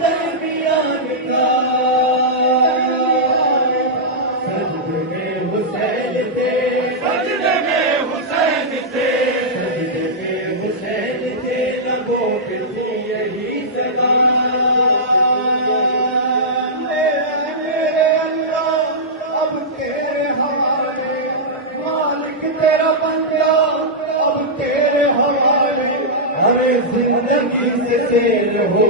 درمیان تھا سجدے میں حسین تھے سجدے میں حسین تھے سجدے میں حسین تھے لبوں پہ تھی یہی صدا میرے اللہ اب تیرے حوالے مالک تیرا بندہ اب تیرے حوالے ہمیں زندگی سے سیر ہو